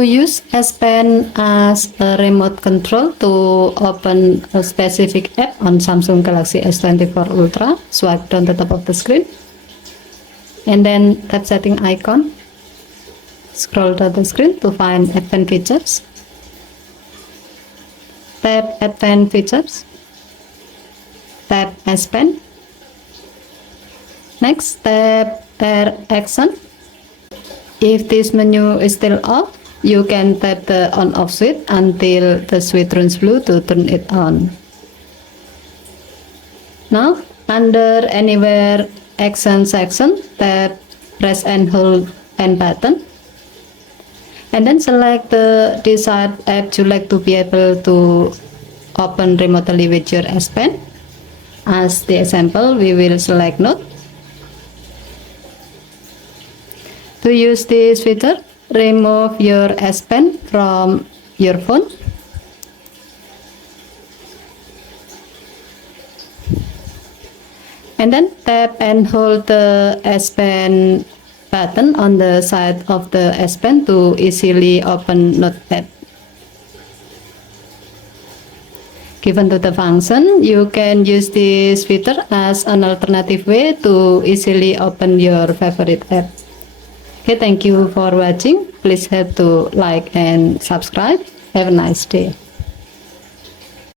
To use S Pen as a remote control to open a specific app on Samsung Galaxy S24 Ultra, swipe down the top of the screen and then tap setting icon. Scroll to the screen to find Advanced Features. Tap Advanced Features. Tap S Pen. Next, tap Pair Action. If this menu is still off, you can tap the on-off switch until the switch turns blue to turn it on. Now, under Anywhere Action section, tap press and hold Pen button. And then select the desired app you like to be able to open remotely with your S Pen. As the example, we will select Note. To use this feature, remove your S Pen from your phone. And then tap and hold the S Pen button on the side of the S Pen to easily open Notepad. Given to the function, you can use this feature as an alternative way to easily open your favorite app. Okay, thank you for watching. Please hit to like and subscribe. Have a nice day.